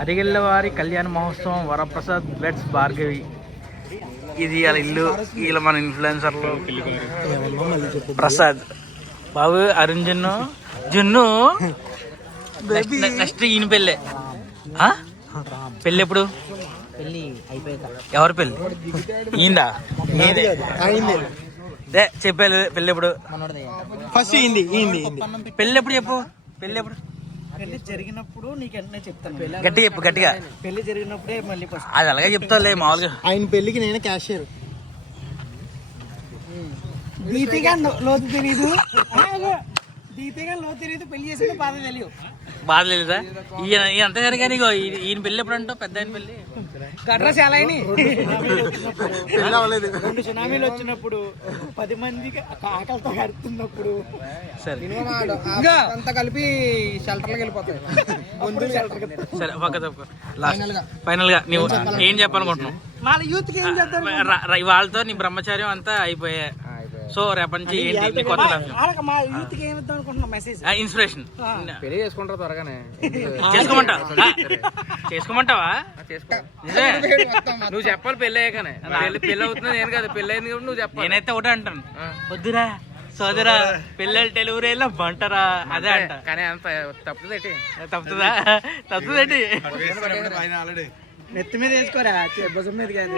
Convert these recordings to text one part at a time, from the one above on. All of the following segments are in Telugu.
అరిగెల్లవారి కళ్యాణ మహోత్సవం వరప్రసాద్ బెట్స్ భార్గవి. ఇది వాళ్ళ ఇల్లు. వీళ్ళ మన ఇన్ఫ్లుయెన్సర్లు. ప్రసాద్ బాబు, అరుణ్ జున్ను నెక్స్ట్ ఈయన పెళ్ళే. పెళ్ళి ఎప్పుడు? ఎవరి పెళ్ళి? ఈందా? చెప్పాలి. పెళ్ళి ఎప్పుడు? ఫస్ట్ పెళ్ళి ఎప్పుడు చెప్పు. పెళ్ళి ఎప్పుడు? పెళ్లి జరిగినప్పుడు నీకు వెంటనే చెప్తాను. గట్టిగా చెప్పు. గట్టిగా. పెళ్లి జరిగినప్పుడే మళ్ళీ అది అలాగే చెప్తాలే మామూలుగా. ఆయన పెళ్లికి నేనే క్యాషియర్. దీపిగా లోతు తెలీదు, పెళ్లి చేసిన బాధ తెలియదు. బాధ తెలీదా? ఈయన అంత సరే కానీ ఈయన పెళ్ళి ఎప్పుడు అంటావు? పెద్ద ఆయన పెళ్ళి గట్రా చాలా రెండు సునామీలు వచ్చినప్పుడు 10 మందికి ఆకలితో కడుతున్నప్పుడు సరే అంతా కలిపి షెల్టర్లోకి వెళ్ళిపోతాయి. సరే ఫైనల్ గా నువ్వు ఏం చెప్పాలనుకుంటున్నావు? వాళ్ళ యూత్ కి ఏం చేస్తారు? వాళ్ళతో నీ బ్రహ్మచార్యం అంతా అయిపోయా. సో రేపటి నుంచి ఏంటి కొత్త ఇన్స్పిరేషన్? పెళ్లి చేసుకుంటారు త్వరగానే. చేసుకోమంటావా? నువ్వు చెప్పాలి పెళ్లి అయ్యాకనే. పెళ్లి అవుతుంది నేను కాదు, పెళ్లి అయింది కాబట్టి నువ్వు చెప్పాలి. నేనైతే ఒకటే అంటాను, వద్దురా సోదరా పిల్లలు డెలివరీ వెళ్ళా బంటారా అదే అంట. కానీ అంత తప్పుతుందేంటి? తప్పుతుందేంటి? నెత్తి మీద వేసుకోరా, భుజం మీద కాదు.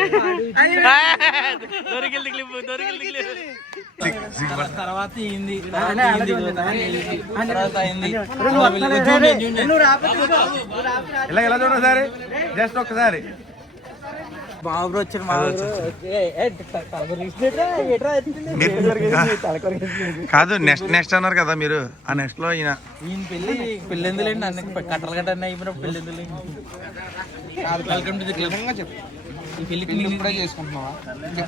దొరికింది క్లిప్. తర్వాత ఇలా చూడండి సార్, జస్ట్ ఒక్కసారి బాబు వచ్చారు. కాదు నెక్స్ట్ అన్నారు కదా మీరు, ఆ నెక్స్ట్ లో ఈయన పెళ్ళెందులేండి అన్ని కట్టలు కట్ట అయిపోయినప్పుడు పెళ్ళెందులేండి. Welcome to the club. ఈ పెళ్లికి ఇప్పుడే చేసుకుంటున్నావా?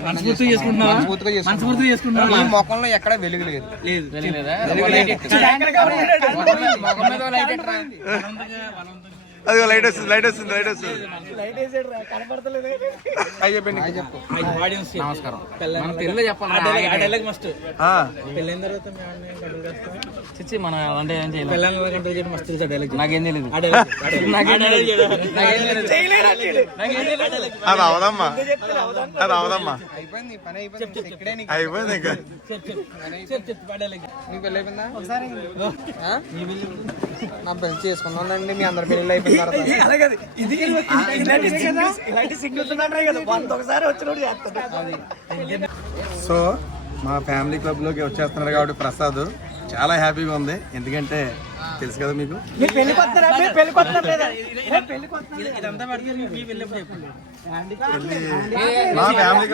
మనస్ఫూర్తిగా చేసుకుంటున్నావా? ఈ ముఖంలో ఎక్కడ వెలుగు లేదు. అది లైట్ వస్తుంది. నమస్కారం. మన అంటే నాకేం తెలియదు. అది అవదమ్మా. అయిపోయింది ఇంకా. నీకు పెళ్ళి అయిపోయిందా? నా పెళ్లి చేసుకున్నానండి. మీ అందరి పెళ్ళి అయిపోయిన సో మా ఫ్యామిలీ క్లబ్ లోకి వచ్చేస్తున్నారు కాబట్టి ప్రసాద్ చాలా హ్యాపీగా ఉంది. ఎందుకంటే తెలుసు కదా మీకు, మా ఫ్యామిలీ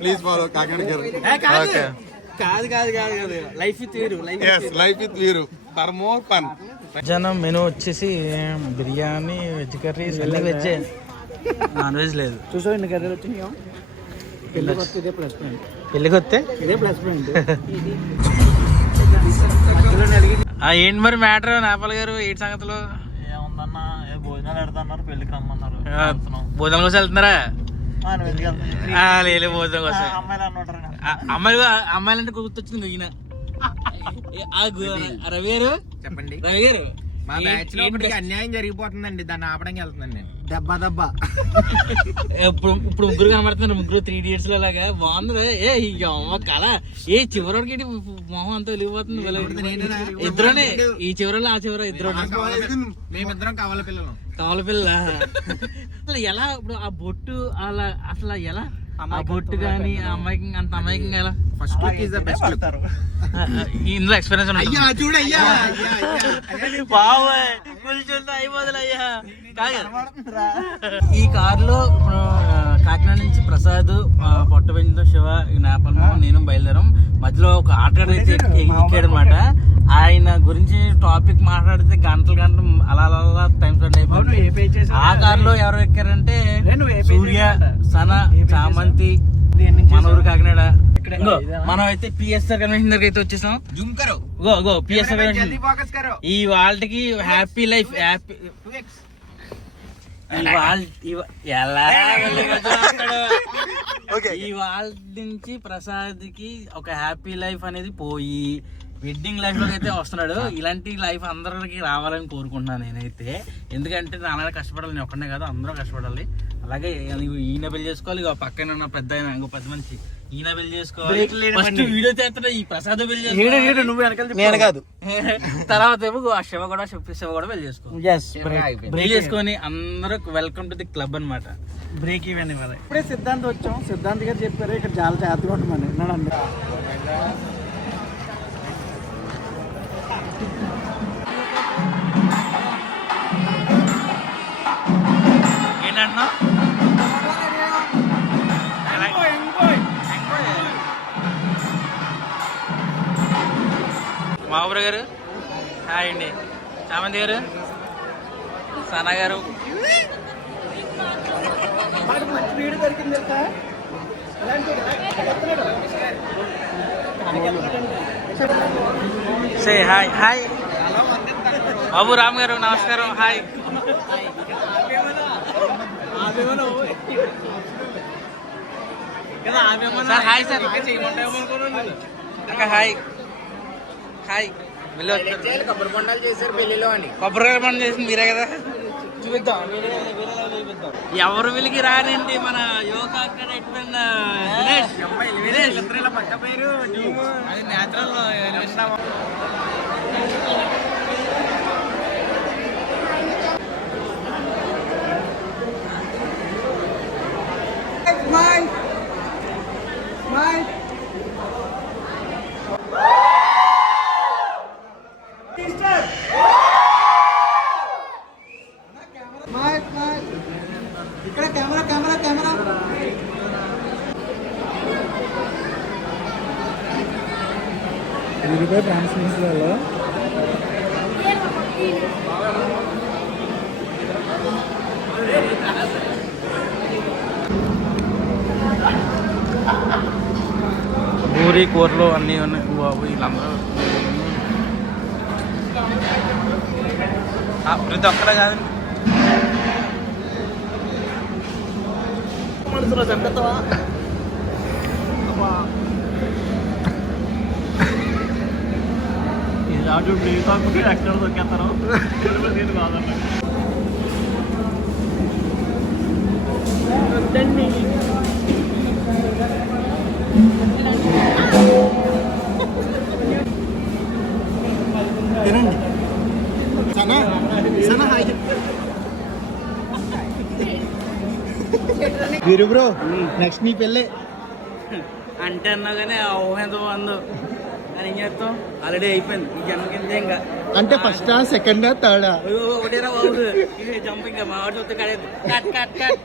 ప్లీజ్ ఫాలో కాకినాడ గారు. కాదు లైఫ్ విత్ వీరు ఫర్ మోర్ ఫన్. మధ్యాహ్నం మెనూ వచ్చేసి బిర్యానీ, వెజ్ కర్రీస్, అన్ని వెజ్, నాన్ వెజ్ లేదు. చూసా ఎన్ని కర్రీలు వచ్చినాయో. పెళ్ళికి వస్తే ఇదే ప్లస్ పాయింట్. ఏంటి మరి మ్యాటర్ నేపాల్ గారు? ఏంటి సంగతులు? ఏముందన్నా, భోజనాలు పెడతాన్నారు, పెళ్లికి రమ్మన్నారు. భోజనం కోసం వెళ్తున్నారా? లేదు భోజనం కోసం. అమ్మాయిలంటే గుర్తొచ్చింది ఈయన రవి గారు. చెప్పండి. రవి గారు, మా బ్యాచ్ లో అన్యాయం జరిగిపోతుందండి, దాన్ని ఆపడానికి వెళ్తున్నాను నేను. దెబ్బ ఇప్పుడు ముగ్గురు కనబడుతున్నారు. ముగ్గురు 3 Idiots లో లాగా బాగుంది. కళ చివరికి మొహం అంతా వెలిగిపోతుంది. ఇద్దరునే, ఈ చివరలో ఆ చివర ఇద్దరు. మేమిద్దరం కావాలి పిల్లలు. అసలు ఎలా ఇప్పుడు ఆ బొట్టు అలా అసలు ఎలా ఆ బొట్టు కానీ ఆ అమ్మాయికి అంత అమాయకంగా ఎలా? First look is the best look. ఇందులో ఎక్స్పీరియన్స్ ఈ కార్ లో ఇప్పుడు కాకినాడ నుంచి ప్రసాద్, పొట్టబెంజితో శివ, నేపాల్ నేను బయలుదేరాం. మధ్యలో ఒక ఆటగాడు అయితే ఎక్కాడు అనమాట. ఆయన గురించి టాపిక్ మాట్లాడితే గంటలు అలా టైం స్పెండ్ అయిపోయింది. ఆ కార్ లో ఎవరు ఎక్కారంటే సూర్య, సన, చామంతి, మన ఊరు కాకినాడ. మనం అయితే పిఎస్ఆర్ కన్వెన్షన్ దగ్గర అయితే వచ్చేసాం. PSR convention. ఈ వాళ్ళకి హ్యాపీ లైఫ్, హ్యాపీ ఇవాళ నుంచి ప్రసాద్ కి ఒక హ్యాపీ లైఫ్ అనేది పోయి వెడ్డింగ్ లైఫ్ లోకి అయితే వస్తున్నాడు. ఇలాంటి లైఫ్ అందరికి రావాలని కోరుకుంటున్నాను నేనైతే. ఎందుకంటే నాన్న కష్టపడాలి, నేను ఒక్కనే కాదు, అందరూ కష్టపడాలి. అలాగే ఈయన పెళ్లి చేసుకోవాలి, ఇక పక్కన ఉన్న పెద్ద ఆయన ఇంకో పెద్ద మనిషి ఈయన పెళ్లి చేసుకోవాలి. ఫస్ట్ వీడియో చేస్తాడు ఈ ప్రసాద్ పెళ్లి చేసుకోవాలి, నువ్వు వెనకాల నేను కాదు. తర్వాత ఏమో శివ కూడా పెళ్లి చేసుకోవాలి. పెళ్లి చేసుకొని అందరూ వెల్కమ్ టు ది క్లబ్ అన్నమాట. బ్రేక్ ఈవెన్ ఇవ్వాలి. ఇప్పుడే సిద్ధాంత్ వచ్చాం, సిద్ధాంత్ గారు చెప్పారు ఇక్కడ చాలా జాగ్రత్తగా ఉంటామని. నన్ను ఏంటంటున్నా మాబుర గారు హాయ్ అండి, చామంతి గారు, సనా గారు. మంచి వీడియో దొరికింది తెలుసా? సే హాయ్ హాయ్ బాబు రామ్ గారు నమస్కారం. Hi sir, hi sir. Hi hi కొబ్బరి బొండాలు చేశారు పెళ్లిలో అని. కొబ్బరికాయ పండు చేసింది మీరే కదా. చూపిద్దాం, ఎవరు వెలిగి రానండి మన యోగా దినేష్. పక్క పేరు అది నేచురల్. ఇక్కడ కెమెరా కెమెరా కెమెరా. వీరిపై ట్రాన్స్మిషన్లలో పూరి కూరలు అన్నీ ఉన్నాయి బాబు. వీళ్ళందరూ ప్రతి ఒక్కడే కాదండి. మనసులో చంపుతావా? ఇది రాజు బ్రేక్ కాకుండా ఎక్కడ దొరికేస్తాను. తినండి. సనా సనా హాయ్ వీరు బ్రో, నెక్స్ట్ నీ పెళ్ళే అంటే అన్నా కానీ ఆ ఊహ ఎంత బాగుందో. అని ఏం చేస్తాం, ఆల్రెడీ అయిపోయింది ఈ జన్మ కింద. ఇంకా అంటే ఫస్టా సెకండా థర్డా? ఒకటేరా బాబు జంప్. ఇంకా మా వాడు చూస్తే కట్ కట్ కట్